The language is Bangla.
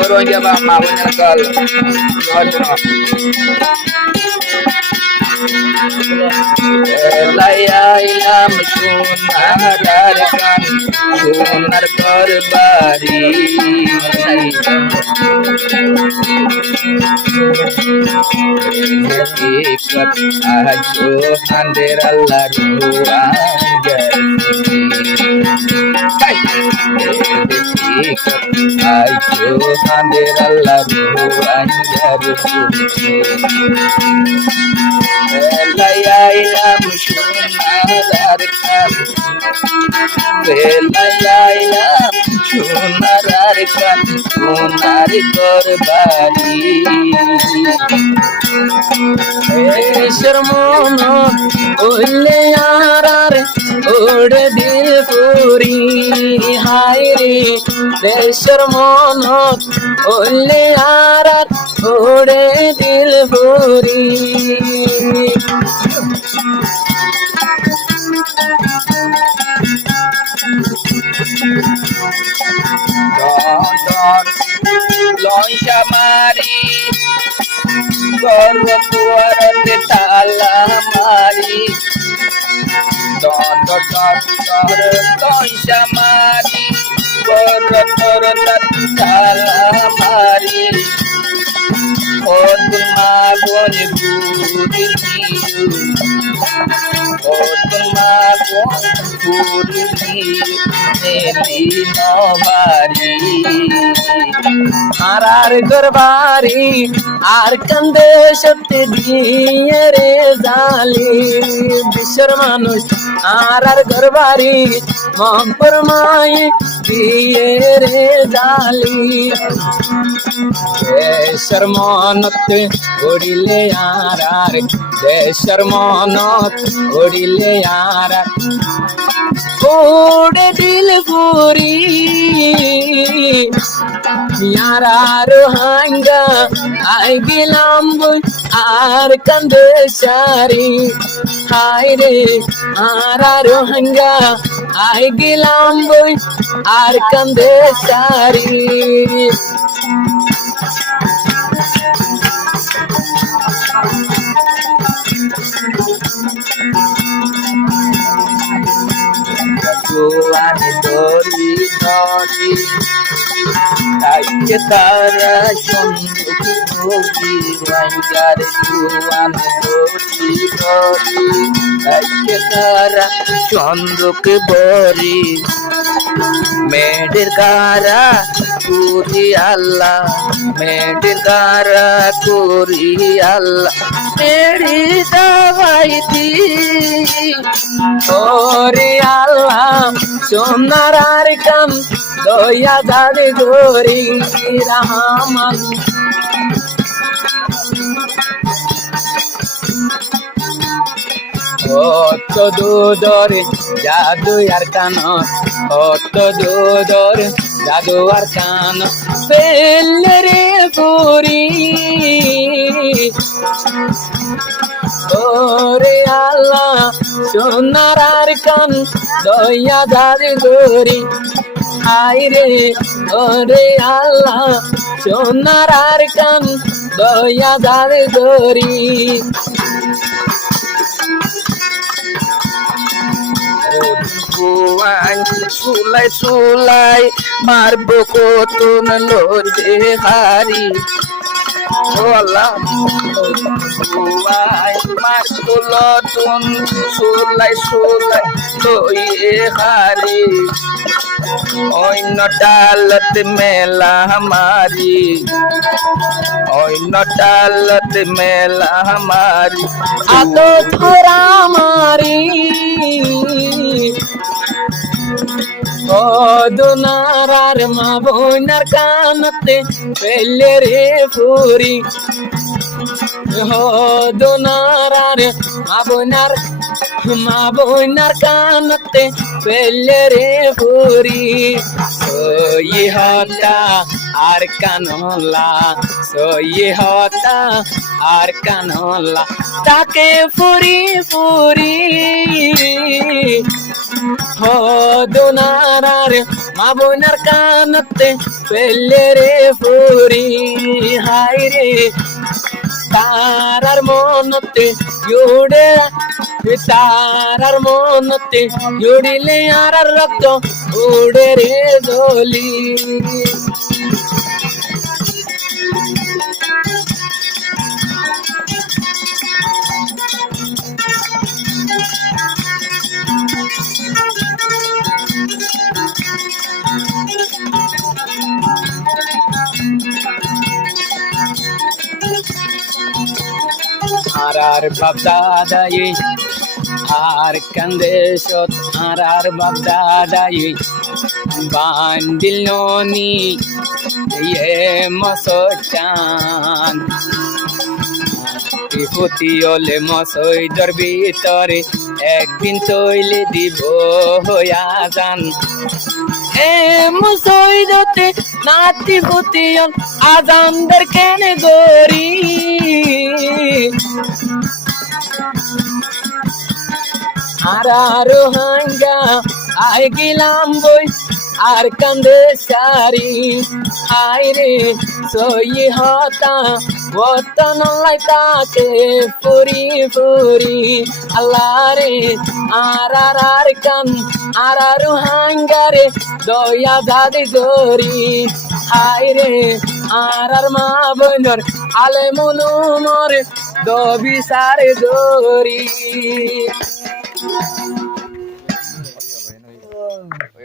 Orang Jawa mau nyekal. Layailam sunarkan sunar korbari ikat ajo hander Allah ruang ikat ajo hander Allah ruang Layailam sunarkan Layailam sunarkan sunar korbari शर्मोनो उल्ले यार उड़ दिल पूरी हाय रे शर्मोनो उल्ले यार उड़े दिल पूरी Lonca mari Gorwatuarate tala mari Lonca mari Gorwatuarate tala mari Odun magon guri niyu Odun magon guri niyu Neli novari आर गरबारी आर कंदे शक्ति दिए रे जाली बिशर मानुष आर गरबारी मोहब्बर माई दिए रे जाली शर्मनत उड़िले यार शर्मनत उड़िले यार उड़े दिल पूरी यारारो हंगा आई गिलाम्बु आर कंदेशारी हाय रे आरारो हंगा आई गिलाम्बु are कंदेशारी Tuan dori dori Taike tara shonduki gogi Wanjar tuan dori dori Taike tara shonduki bori Medir kara kuri Allah Medir kara kuri Allah Meri dawaiti Ori Allah sonar kam doya dade gori rahaman Otto dudor jadu arkano Otto dudor jadu arkano Pellere puri Ore Allah sonar kan doya dade gori Hai re ore Allah sonar kan doya dade gori Buang sulai-sulai marbo kotun lode hari Allah buang marbo lotun sulai-sulai lode hari Oi no dalat mela hamari Oi no dalat mela hamari Ado thora mari O dunarar ma bonar kanate pellere puri O dunarar ma bonar kanate pellere puri Soyi hota ar kanola Soyi hota ar kanola Take puri puri হদনার মা বোনার কানতে পেলে রে ফুরি হাই রে তারার মনতে জুড়ে তারার মনতে জুড়িলে আর রক্ত উড়ে রে দলি আর বাপ দাদাই আর কান্দে সত আর বাপ দাদাই বান্ডিল ননি ইয়ে মসচান বিভূতি হলে মসইদর ভিতরে একদিন চইলে দিব হইয়া যান এ মসইদতে নাতি ভূতিয়ন আজানদের কেনে গরি আরো হাঙ্গা আই গেলাম বই আর কান্দে সারি আই রে সই হতা বতন লাইতাকে পুরি পুরি আল্লাহ রে আর কান আর হাঙ্গারে দয়া দাদি গরি হাই রে আর মা বোনর আলে মুলু মরে দবি সারে দরি